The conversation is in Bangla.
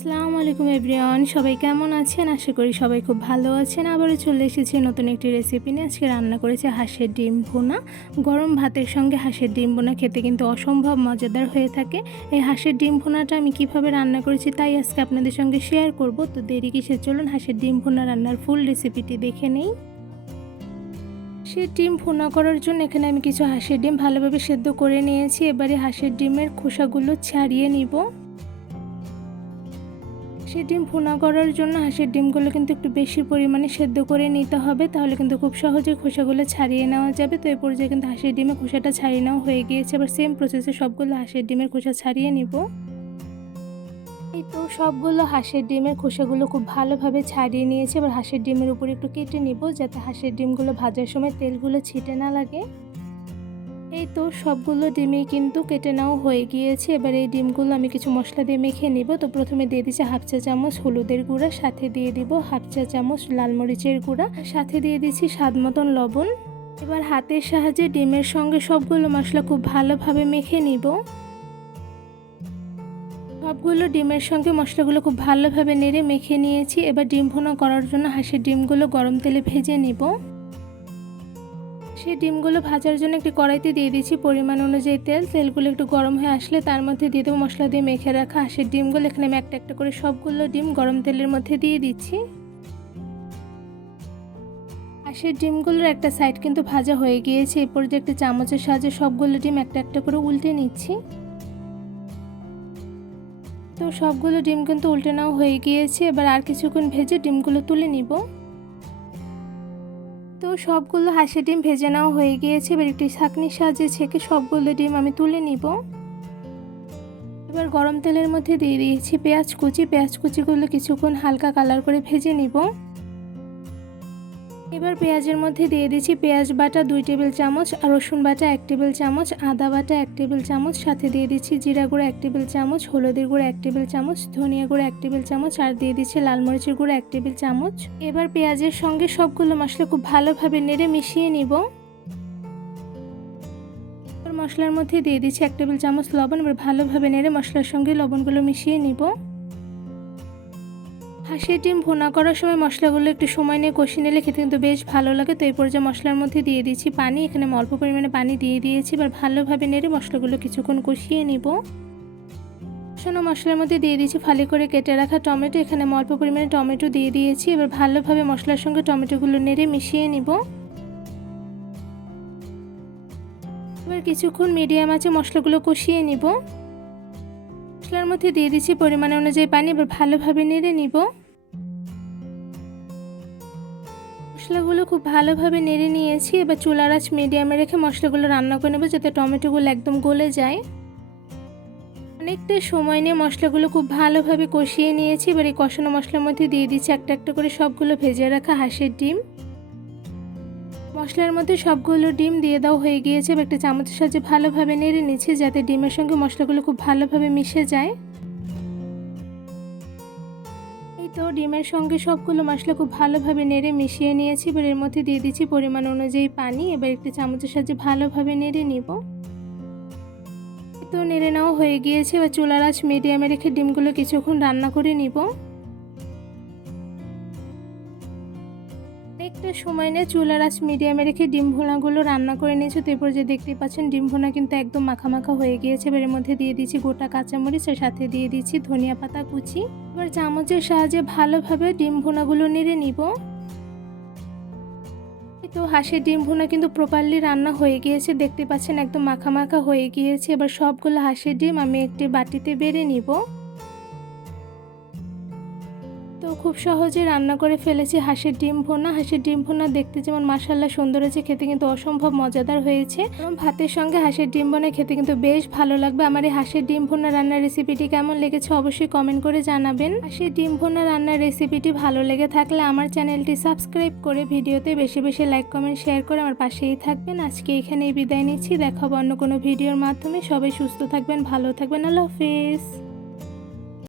আসসালামু আলাইকুম এভরিওয়ান, সবাই কেমন আছেন? আশা করি সবাই খুব ভালো আছেন। আবারও চলে এসেছি নতুন একটি রেসিপি নিয়ে। আজকে রান্না করেছি হাঁসের ডিম ভুনা। গরম ভাতের সঙ্গে হাঁসের ডিম ভুনা খেতে কিন্তু অসম্ভব মজাদার হয়ে থাকে। এই হাঁসের ডিম ভুনাটা আমি কিভাবে রান্না করেছি তাই আজকে আপনাদের সঙ্গে শেয়ার করব। তো দেরি কিসের, চলুন হাঁসের ডিম ভুনা রান্নার ফুল রেসিপিটি দেখে নেই। হাঁসের ডিম ভুনা করার জন্য এখানে আমি কিছু হাঁসের ডিম ভালোভাবে সেদ্ধ করে নিয়েছি। এবারে হাঁসের ডিমের খোসাগুলো ছাড়িয়ে নিব। হাঁসের ডিম ভুনা করার জন্য হাঁসের ডিমগুলো কিন্তু একটু বেশি পরিমাণে সেদ্ধ করে নিতে হবে, তাহলে কিন্তু খুব সহজে খোসাগুলো ছাড়িয়ে নেওয়া যাবে। তো এই পর্যায়ে কিন্তু হাঁসের ডিমের খোসাটা ছাড়িয়ে নেওয়া হয়ে গিয়েছে। এবার সেম প্রসেসে সবগুলো হাঁসের ডিমের খোসা ছাড়িয়ে নিব। এই তো সবগুলো হাঁসের ডিমের খোসাগুলো খুব ভালোভাবে ছাড়িয়ে নিয়েছে। এবার হাঁসের ডিমের উপরে একটু কেটে নিব, যাতে হাঁসের ডিমগুলো ভাজার সময় তেলগুলো ছিটে না লাগে। এই তো সবগুলো ডিমই কিন্তু কেটে নেওয়া হয়ে গিয়েছে। এবার এই ডিমগুলো আমি কিছু মশলা দিয়ে মেখে নিব। তো প্রথমে দিয়ে দিচ্ছি হাফ চা চামচ হলুদের গুঁড়া, সাথে দিয়ে দিব হাফ চা চামচ লাল মরিচের গুঁড়া, সাথে দিয়ে দিচ্ছি স্বাদ মতন লবণ। এবার হাতের সাহায্যে ডিমের সঙ্গে সবগুলো মশলা খুব ভালোভাবে মেখে নিব। সবগুলো ডিমের সঙ্গে মশলাগুলো খুব ভালোভাবে নেড়ে মেখে নিয়েছি। এবার ডিম ভুনা করার জন্য হাঁসের ডিমগুলো গরম তেলে ভেজে নিব। সেই ডিমগুলো ভাজার জন্য একটি কড়াইতে দিয়ে দিচ্ছি পরিমাণ অনুযায়ী তেল। তেলগুলো একটু গরম হয়ে আসলে তার মধ্যে দিয়ে দেবো মশলা দিয়ে মেখে রাখা হাঁসের ডিমগুলো। এখানে আমি একটা একটা করে সবগুলো ডিম গরম তেলের মধ্যে দিয়ে দিচ্ছি। হাঁসের ডিমগুলোর একটা সাইড কিন্তু ভাজা হয়ে গিয়েছে। এই পর্যায়ে একটি চামচের সাহায্যে সবগুলো ডিম একটা একটা করে উল্টে নিচ্ছি। তো সবগুলো ডিম কিন্তু উল্টে নেওয়া হয়ে গিয়েছে। এবার আর কিছুক্ষণ ভেজে ডিমগুলো তুলে নিব। তো সবগুলো হাঁসের ডিম ভেজে নেওয়া হয়ে গিয়েছে। এবার একটি ছাঁকনির সাহায্যে ছেঁকে সবগুলো ডিম আমি তুলে নিব। এবার গরম তেলের মধ্যে দিয়ে দিয়েছি পেঁয়াজ কুচিগুলো কিছুক্ষণ হালকা কালার করে ভেজে নিব। এবার পেঁয়াজের মধ্যে দিয়ে দিচ্ছি পেঁয়াজ বাটা 2 টেবিল চামচ, রসুন বাটা 1 টেবিল চামচ, আদা বাটা 1 টেবিল চামচ, সাথে দিয়ে দিচ্ছি জিরা গুঁড়া 1 টেবিল চামচ, হলুদের গুঁড়া 1 টেবিল চামচ, ধনিয়া গুঁড়া 1 টেবিল চামচ, আর দিয়ে দিচ্ছি লাল মরিচের গুঁড়া 1 টেবিল চামচ। এবার পেঁয়াজের সঙ্গে সবগুলো মশলা খুব ভালোভাবে নেড়ে মিশিয়ে নিব। মশলার মধ্যে দিয়ে দিচ্ছি 1 টেবিল চামচ লবণ। এবার ভালোভাবে নেড়ে মশলার সঙ্গে লবণগুলো মিশিয়ে নিব। হাঁসের ডিম ভুনা করার সময় মশলাগুলো একটু সময় নিয়ে কষিয়ে নিলে খেতে কিন্তু বেশ ভালো লাগে। তো এই পর্যায়ে মশলার মধ্যে দিয়ে দিচ্ছি পানি। এখানে আমি অল্প পরিমাণে পানি দিয়ে দিয়েছি। এবার ভালোভাবে নেড়ে মশলাগুলো কিছুক্ষণ কষিয়ে নিব। কষানো মশলার মধ্যে দিয়ে দিচ্ছি ফালি করে কেটে রাখা টমেটো। এখানে আমি অল্প পরিমাণে টমেটো দিয়ে দিয়েছি। এবার ভালোভাবে মশলার সঙ্গে টমেটোগুলো নেড়ে মিশিয়ে নিব। এবার কিছুক্ষণ মিডিয়াম আঁচে মশলাগুলো কষিয়ে নিব। মশলার মধ্যে দিয়ে দিচ্ছি পরিমাণ অনুযায়ী পানি। এবার ভালোভাবে নেড়ে নিব। মশলাগুলো খুব ভালোভাবে নেড়ে নিয়েছি। এবার চুলার আঁচ মিডিয়ামে রেখে মশলাগুলো রান্না করে নেব, যাতে টমেটোগুলো একদম গলে যায়। অনেকটা সময় নিয়ে মশলাগুলো খুব ভালোভাবে কষিয়ে নিয়েছি। এবার এই কষানো মশলার মধ্যে দিয়ে দিচ্ছি একটা একটা করে সবগুলো ভেজে রাখা হাঁসের ডিম। মশলার মধ্যে সবগুলো ডিম দিয়ে দেওয়া হয়ে গিয়েছে। এবার একটা চামচের সাহায্যে ভালোভাবে নেড়ে নিচ্ছি, যাতে ডিমের সঙ্গে মশলাগুলো খুব ভালোভাবে মিশে যায়। এই তো ডিমের সঙ্গে সবগুলো মশলা খুব ভালোভাবে নেড়ে মিশিয়ে নিয়েছি। এবার এর মধ্যে দিয়ে দিচ্ছি পরিমাণ অনুযায়ী পানি। এবার একটি চামচের সাহায্যে ভালোভাবে নেড়ে নিব। তো নেড়ে নেওয়া হয়ে গিয়েছে। এবার চুলার আঁচ মিডিয়ামে রেখে ডিমগুলো কিছুক্ষণ রান্না করে নিব। একটা সময় নিয়ে চুলার আঁচ মিডিয়ামে রেখে ডিম ভুনাগুলো রান্না করে নিয়েছি। তো এরপর যে দেখতে পাচ্ছেন ডিম ভুনা কিন্তু একদম মাখা মাখা হয়ে গিয়েছে। এবার এর মধ্যে দিয়ে দিচ্ছি গোটা কাঁচামরিচ, আর সাথে দিয়ে দিচ্ছি ধনিয়া পাতা কুচি। এবার চামচের সাহায্যে ভালোভাবে ডিম ভুনাগুলো নেড়ে নিব। তো হাঁসের ডিম ভুনা কিন্তু প্রপারলি রান্না হয়ে গিয়েছে, দেখতে পাচ্ছেন একদম মাখা মাখা হয়ে গিয়েছে। এবার সবগুলো হাঁসের ডিম আমি একটি বাটিতে বেড়ে নিব। তো খুব সহজে রান্না করে ফেলেছি হাঁসের ডিম ভুনা। হাঁসের ডিম ভুনা দেখতে যেমন মাশাআল্লাহ সুন্দর হয়েছে, খেতে কিন্তু অসম্ভব মজাদার হয়েছে। এবং ভাতের সঙ্গে হাঁসের ডিম ভুনা খেতে কিন্তু বেশ ভালো লাগবে। আমার এই হাঁসের ডিম ভুনা রান্নার রেসিপিটি কেমন লেগেছে অবশ্যই কমেন্ট করে জানাবেন। হাঁসের ডিম ভুনা রান্নার রেসিপিটি ভালো লেগে থাকলে আমার চ্যানেলটি সাবস্ক্রাইব করে ভিডিওতে বেশি বেশি লাইক কমেন্ট শেয়ার করে আমার পাশেই থাকবেন। আজকে এখানেই বিদায় নিচ্ছি, দেখা হবে অন্য কোনো ভিডিওর মাধ্যমে। সবাই সুস্থ থাকবেন, ভালো থাকবেন। আল্লাহ হাফেজ।